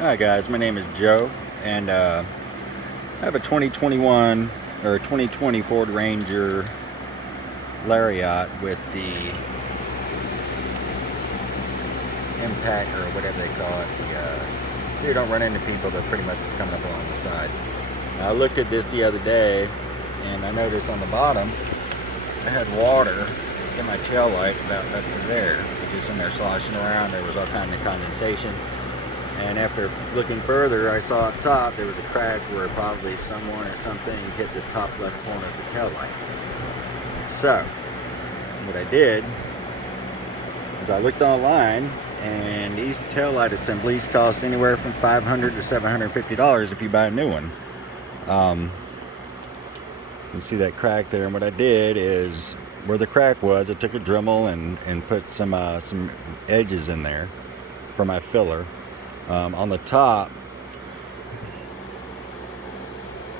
Hi guys, my name is Joe, and I have a 2021 or 2020 Ford Ranger Lariat with the impact or whatever they call it. So you don't run into people that pretty much is coming up along the side. Now, I looked at this the other day, and I noticed on the bottom I had water in my tail light about up to there, just in there sloshing around. There was all kind of condensation. And after looking further, I saw up top there was a crack where probably someone or something hit the top left corner of the tail light. So, what I did is I looked online, and these tail light assemblies cost anywhere from $500 to $750 if you buy a new one. You see that crack there, and what I did is, where the crack was, I took a Dremel and put some edges in there for my filler. On the top,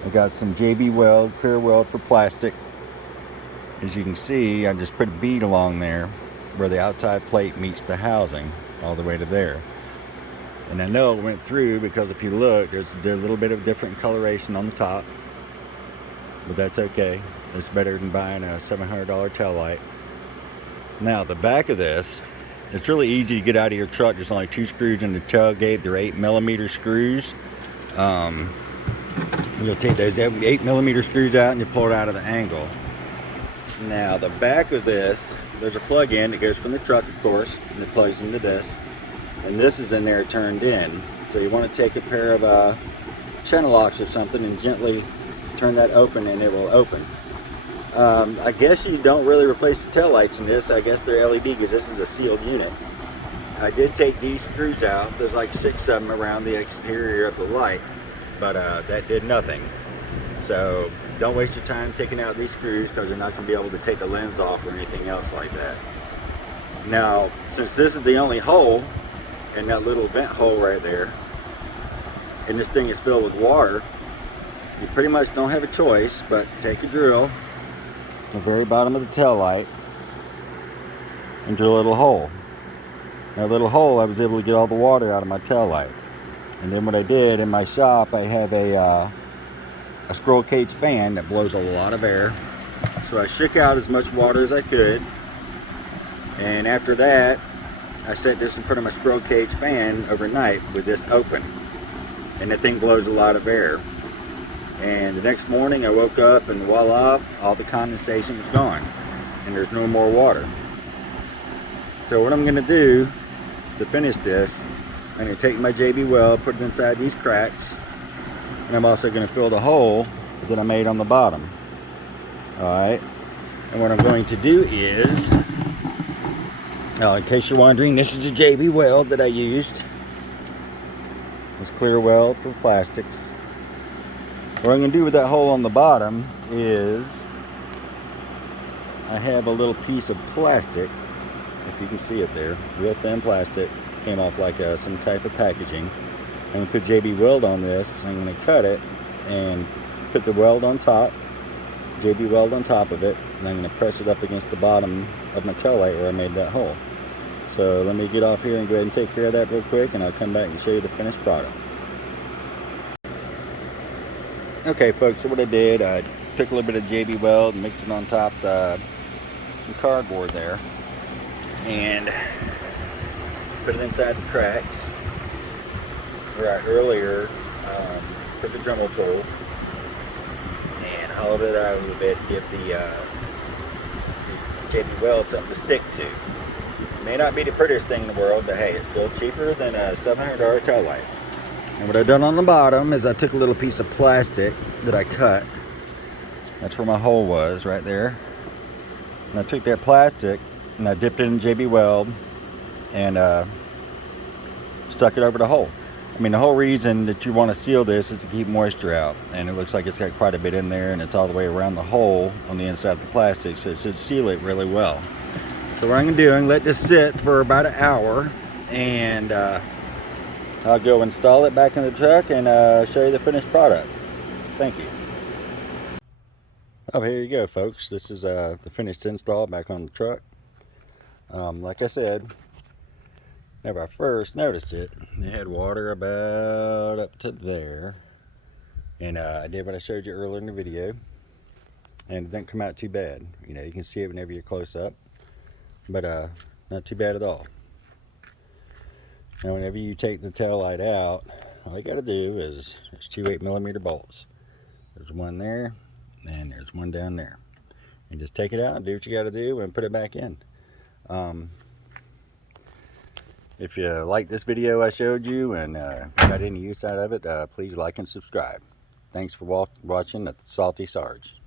I got some JB Weld, clear weld for plastic. As you can see, I just put a bead along there where the outside plate meets the housing all the way to there. And I know it went through because if you look, there's a little bit of different coloration on the top, but that's okay. It's better than buying a $700 tail light. Now, the back of this, it's really easy to get out of your truck. There's only 2 screws in the tailgate. They're 8mm screws. You'll take those 8mm screws out and you pull it out of the angle. Now, the back of this, there's a plug-in that goes from the truck, of course, and it plugs into this. And this is in there turned in. So you want to take a pair of channel locks or something and gently turn that open, and it will open. I guess you don't really replace the tail lights in this. I guess they're LED because this is a sealed unit. I did take these screws out. There's like 6 of them around the exterior of the light, but that did nothing. So don't waste your time taking out these screws because you're not going to be able to take the lens off or anything else like that. Now, since this is the only hole, and that little vent hole right there, and this thing is filled with water, you pretty much don't have a choice but take a drill the very bottom of the tail light and drill a little hole. That little hole, I was able to get all the water out of my tail light. And then what I did in my shop, I have a squirrel cage fan that blows a lot of air. So I shook out as much water as I could, and after that I set this in front of my squirrel cage fan overnight with this open, and the thing blows a lot of air. And the next morning I woke up and voila, all the condensation was gone and there's no more water. So what I'm going to do to finish this, I'm going to take my JB Weld, put it inside these cracks, and I'm also going to fill the hole that I made on the bottom. Alright, and what I'm going to do is, in case you're wondering, this is the JB Weld that I used. It's clear weld for plastics. What I'm going to do with that hole on the bottom is, I have a little piece of plastic, if you can see it there, real thin plastic, came off like some type of packaging. I'm going to put JB Weld on this. I'm going to cut it and put the weld on top, JB Weld on top of it, and I'm going to press it up against the bottom of my tail light where I made that hole. So let me get off here and go ahead and take care of that real quick, and I'll come back and show you the finished product. Okay folks, so what I did, I took a little bit of JB Weld and mixed it on top of some cardboard there, and put it inside the cracks where I earlier took a Dremel tool and hollowed it out a little bit to give the JB Weld something to stick to. It may not be the prettiest thing in the world, but hey, it's still cheaper than a $700 tail light. And what I've done on the bottom is I took a little piece of plastic that I cut. That's where my hole was, right there. And I took that plastic and I dipped it in JB Weld and stuck it over the hole. I mean, the whole reason that you want to seal this is to keep moisture out. And it looks like it's got quite a bit in there, and it's all the way around the hole on the inside of the plastic, so it should seal it really well. So what I'm going to do, I'm going to let this sit for about an hour, and I'll go install it back in the truck and show you the finished product. Thank you. Oh, here you go, folks. This is the finished install back on the truck. Like I said, Whenever I first noticed it, it had water about up to there. And I did what I showed you earlier in the video. And it didn't come out too bad. You know, you can see it whenever you're close up. But not too bad at all. Now whenever you take the tail light out, all you got to do is there's two 8mm bolts. There's one there and there's one down there. And just take it out and do what you got to do and put it back in. If you like this video I showed you and got any use out of it, please like and subscribe. Thanks for watching at the Salty Sarge.